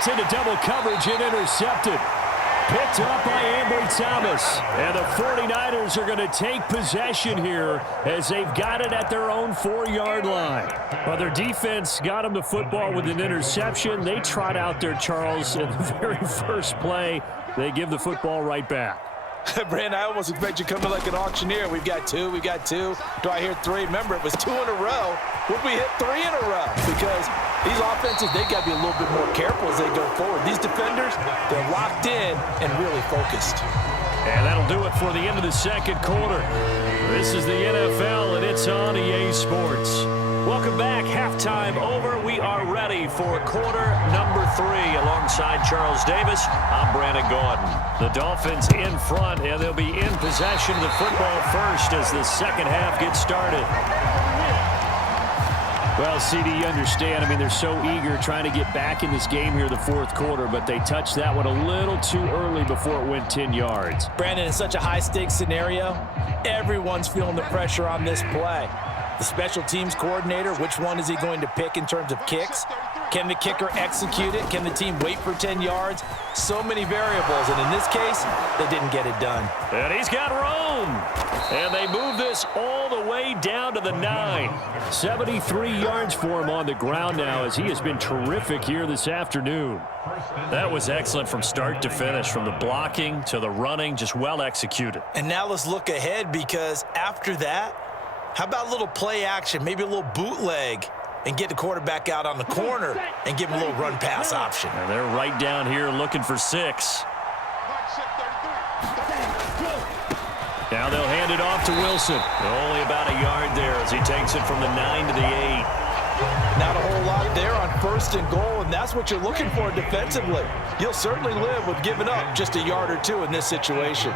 Gets into double coverage and intercepted. Picked up by Ambry Thomas. And the 49ers are going to take possession here as they've got it at their own 4-yard line. Well, their defense got them the football with an interception. They trot out there, Charles, in the very first play. They give the football right back. Brandon, I almost expect you to come in like an auctioneer. We've got two. Do I hear three? Remember, it was 2 in a row. Would we hit 3 in a row? Because these offenses, they got to be a little bit more careful as they go forward. These defenders, they're locked in and really focused. And that'll do it for the end of the second quarter. This is the NFL, and it's on EA Sports. Welcome back. Halftime over. We are ready for quarter number 3. Alongside Charles Davis, I'm Brandon Gordon. The Dolphins in front, and they'll be in possession of the football first as the second half gets started. Well, CD, you understand. I mean, they're so eager trying to get back in this game here the fourth quarter, but they touched that one a little too early before it went 10 yards. Brandon, in such a high-stakes scenario, everyone's feeling the pressure on this play. The special teams coordinator, which one is he going to pick in terms of kicks? Can the kicker execute it? Can the team wait for 10 yards? So many variables, and in this case, they didn't get it done. And he's got room. And they move this all the way down to the 9. 73 yards for him on the ground now as he has been terrific here this afternoon. That was excellent from start to finish, from the blocking to the running, just well executed. And now let's look ahead, because after that, how about a little play action, maybe a little bootleg, and get the quarterback out on the corner and give him a little run-pass option. And they're right down here looking for 6. Now they'll hand it off to Wilson. Only about a yard there as he takes it from the 9 to the 8. Not a whole lot there on 1st and goal, and that's what you're looking for defensively. You'll certainly live with giving up just a yard or 2 in this situation.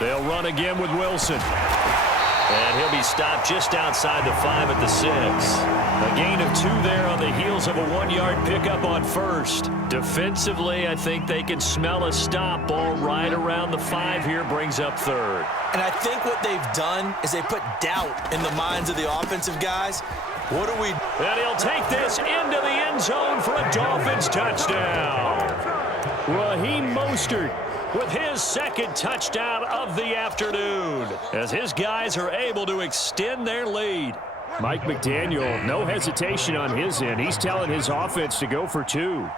They'll run again with Wilson. And he'll be stopped just outside the 5 at the 6. A gain of 2 there on the heels of a 1-yard pickup on 1st. Defensively, I think they can smell a stop. Ball right around the 5 here, brings up 3rd. And I think what they've done is they put doubt in the minds of the offensive guys. What do we do? And he'll take this into the end zone for a Dolphins touchdown. Raheem Mostert with his 2nd touchdown of the afternoon as his guys are able to extend their lead. Mike McDaniel, no hesitation on his end. He's telling his offense to go for 2.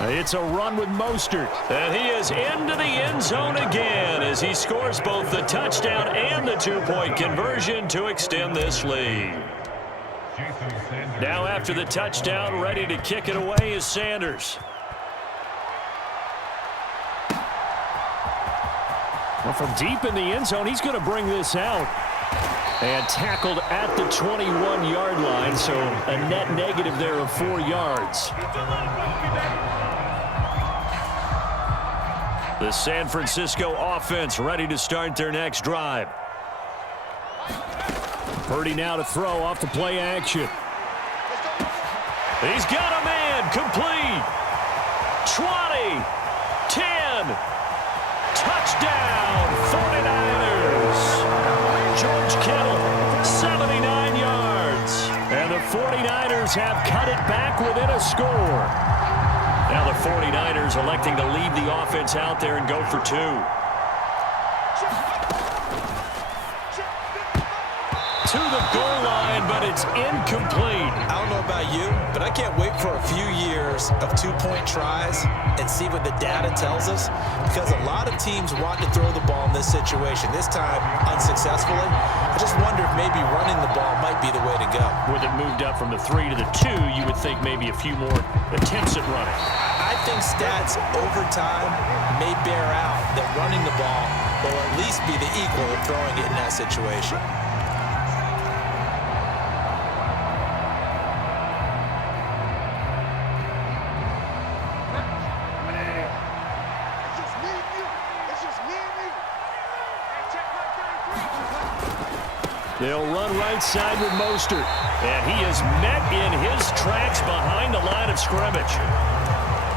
It's a run with Mostert. And he is into the end zone again as he scores both the touchdown and the 2-point conversion to extend this lead. Now after the touchdown, ready to kick it away is Sanders. Well, from deep in the end zone, he's going to bring this out. And tackled at the 21-yard line, so a net negative there of 4 yards. The San Francisco offense ready to start their next drive. Purdy now to throw off the play action. He's got a man, complete. 20, 10, touchdown, 49ers. George Kittle, 79 yards. And the 49ers have cut it back within a score. Now the 49ers electing to leave the offense out there and go for 2. To the goal line, but it's incomplete. I don't know about you, but I can't wait for a few years of 2-point tries and see what the data tells us, because a lot of teams want to throw the ball in this situation. This time, unsuccessfully. I just wonder if maybe running the ball might be the way to go. With it moved up from the 3 to the 2, you would think maybe a few more attempts at running. I think stats over time may bear out that running the ball will at least be the equal of throwing it in that situation. They'll run right side with Mostert. And he is met in his tracks behind the line of scrimmage.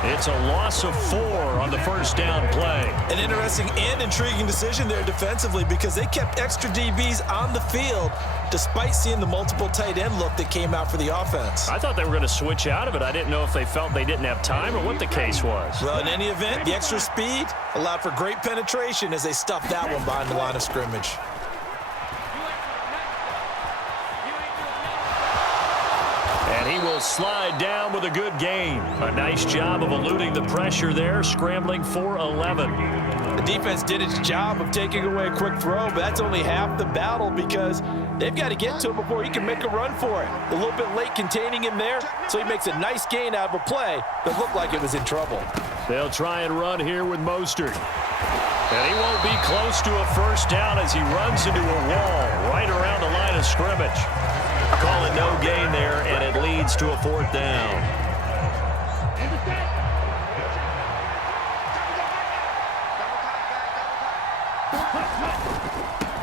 It's a loss of 4 on the first down play. An interesting and intriguing decision there defensively because they kept extra DBs on the field despite seeing the multiple tight end look that came out for the offense. I thought they were going to switch out of it. I didn't know if they felt they didn't have time or what the case was. Well, in any event, the extra speed allowed for great penetration as they stuffed that one behind the line of scrimmage. And he will slide down with a good gain. A nice job of eluding the pressure there, scrambling for 11. The defense did its job of taking away a quick throw, but that's only half the battle because they've got to get to him before he can make a run for it. A little bit late containing him there, so he makes a nice gain out of a play that looked like it was in trouble. They'll try and run here with Mostert. And he won't be close to a first down as he runs into a wall right around the line of scrimmage. Call it no gain there, and it leads to a 4th down.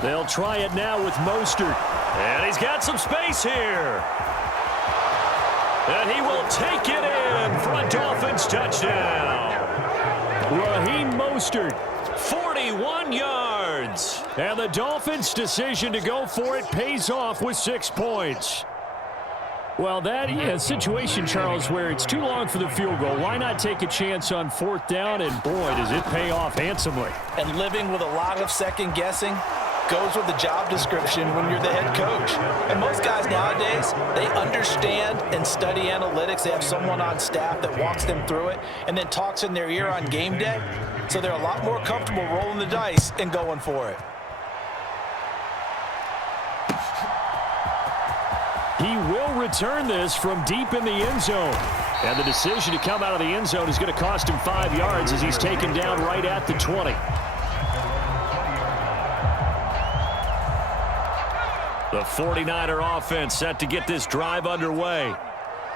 They'll try it now with Mostert. And he's got some space here. And he will take it in for a Dolphins touchdown. Raheem Mostert, 41 yards. And the Dolphins' decision to go for it pays off with 6 points. Well, that situation, Charles, where it's too long for the field goal. Why not take a chance on 4th down? And, boy, does it pay off handsomely. And living with a lot of second-guessing goes with the job description when you're the head coach. And most guys nowadays, they understand and study analytics. They have someone on staff that walks them through it and then talks in their ear on game day. So they're a lot more comfortable rolling the dice and going for it. He will return this from deep in the end zone. And the decision to come out of the end zone is going to cost him 5 yards as he's taken down right at the 20. The 49er offense set to get this drive underway.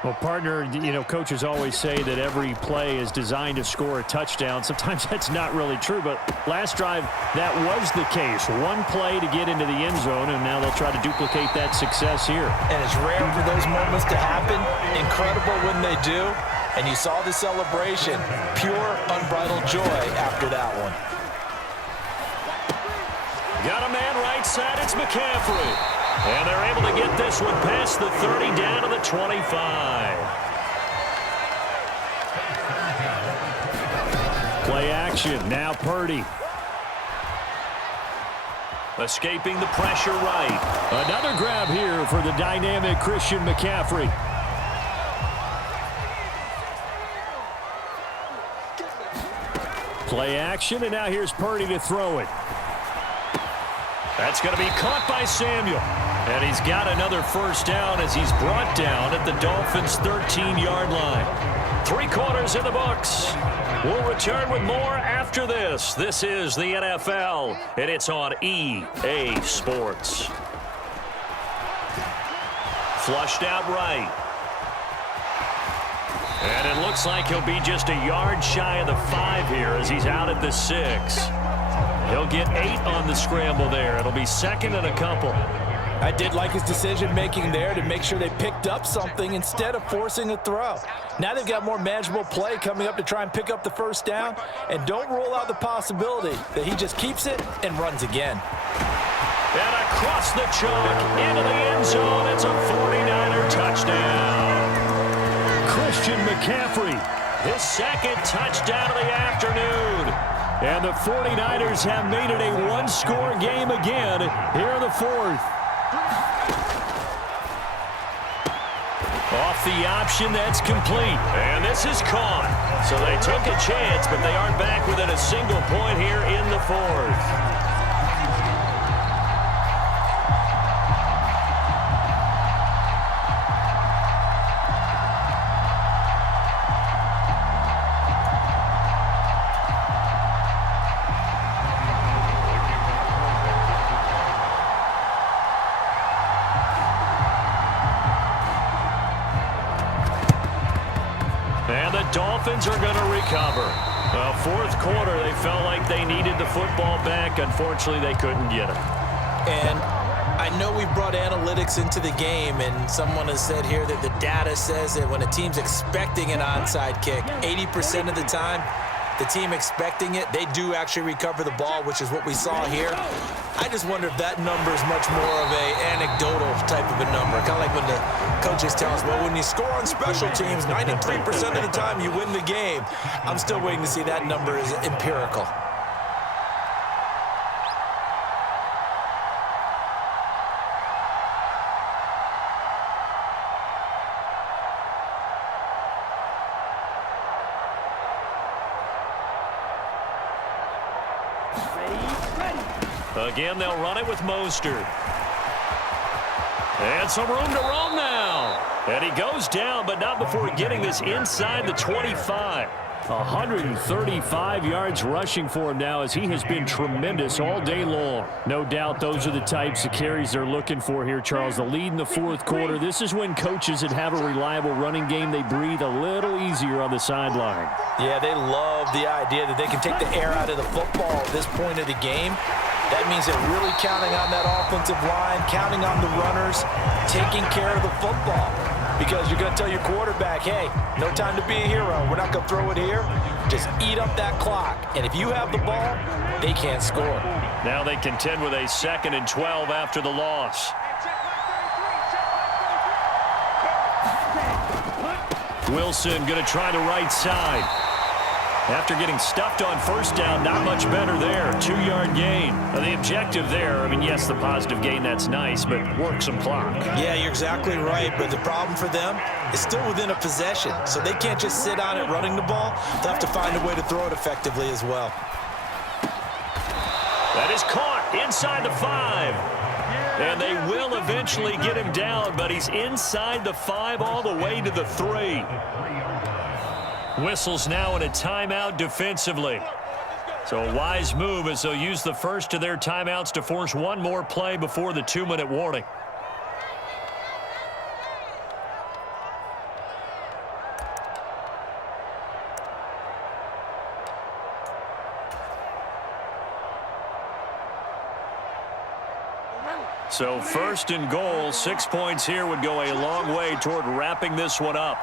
Well, partner, you know, coaches always say that every play is designed to score a touchdown. Sometimes that's not really true, but last drive, that was the case. One play to get into the end zone, and now they'll try to duplicate that success here. And it's rare for those moments to happen. Incredible when they do. And you saw the celebration. Pure, unbridled joy after that one. Got a man right side. It's McCaffrey. And they're able to get this one past the 30 down to the 25. Play action. Now Purdy. Escaping the pressure right. Another grab here for the dynamic Christian McCaffrey. Play action, and now here's Purdy to throw it. That's going to be caught by Samuel. And he's got another first down as he's brought down at the Dolphins' 13-yard line. 3 quarters in the books. We'll return with more after this. This is the NFL, and it's on EA Sports. Flushed out right. And it looks like he'll be just a yard shy of the 5 here as he's out at the 6. He'll get 8 on the scramble there. It'll be 2nd and a couple. I did like his decision-making there to make sure they picked up something instead of forcing a throw. Now they've got more manageable play coming up to try and pick up the first down, and don't rule out the possibility that he just keeps it and runs again. And across the chalk into the end zone, it's a 49er touchdown. Christian McCaffrey, his 2nd touchdown of the afternoon. And the 49ers have made it a one-score game again here in the 4th. Off the option, that's complete. And this is caught. So they took a chance, but they aren't back within a single point here in the 4th. And the Dolphins are going to recover. 4th quarter, they felt like they needed the football back. Unfortunately, they couldn't get it. And I I know we brought analytics into the game, and someone has said here that the data says that when a team's expecting an onside kick, 80% of the time, the team expecting it, they do actually recover the ball, which is what we saw here. I just wonder if that number is much more of a anecdotal type of a number. Kind of like when the coaches tell us, well, when you score on special teams, 93% of the time you win the game. I'm still waiting to see that number is empirical. Again, they'll run it with Mostert. And some room to roam now. And he goes down, but not before getting this inside the 25. 135 yards rushing for him now, as he has been tremendous all day long. No doubt those are the types of carries they're looking for here, Charles. The lead in the fourth quarter. This is when coaches that have a reliable running game, they breathe a little easier on the sideline. Yeah, they love the idea that they can take the air out of the football at this point of the game. That means they're really counting on that offensive line, counting on the runners, taking care of the football. Because you're going to tell your quarterback, hey, no time to be a hero. We're not going to throw it here. Just eat up that clock. And if you have the ball, they can't score. Now they contend with a 2nd and 12 after the loss. Wilson going to try the right side. After getting stuffed on first down, not much better there. 2-yard gain. Now, the objective there, I mean, yes, the positive gain, that's nice, but work some clock. Yeah, you're exactly right, but the problem for them is still within a possession, so they can't just sit on it running the ball. They'll have to find a way to throw it effectively as well. That is caught inside the 5. And they will eventually get him down, but he's inside the 5 all the way to the 3. Whistles now in a timeout defensively. So a wise move as they'll use the first of their timeouts to force one more play before the 2-minute warning. So 1st and goal, 6 points here would go a long way toward wrapping this one up.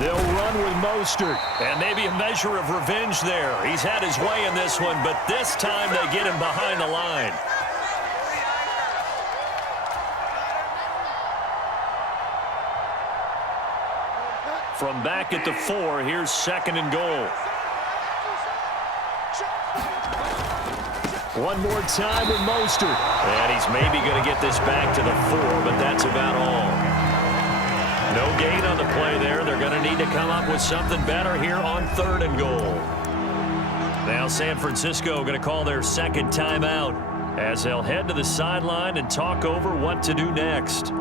They'll run with Mostert. And maybe a measure of revenge there. He's had his way in this one, but this time they get him behind the line. From back at the 4, here's 2nd and goal. One more time with Mostert. And he's maybe going to get this back to the 4, but that's about all. No gain on the play there. They're going to need to come up with something better here on 3rd and goal. Now San Francisco going to call their 2nd timeout as they'll head to the sideline and talk over what to do next.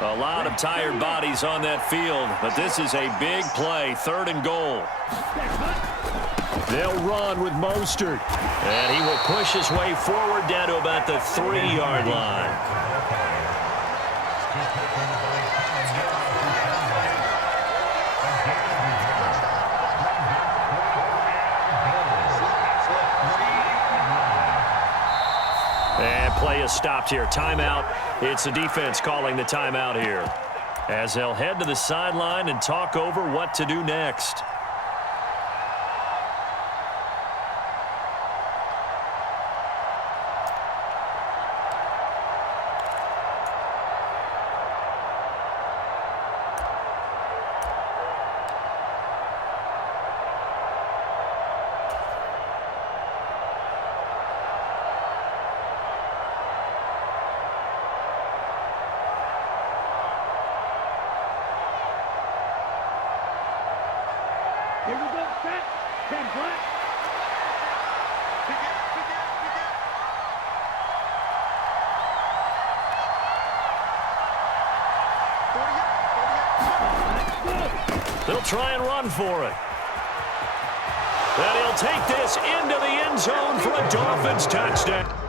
A lot of tired bodies on that field, but this is a big play. 3rd and goal. They'll run with Mostert. And he will push his way forward down to about the 3-yard line. And play is stopped here. Timeout. It's the defense calling the timeout here as they'll head to the sideline and talk over what to do next. Here we go, set, 10 flat. They'll try and run for it. And he'll take this into the end zone for a Dolphins touchdown.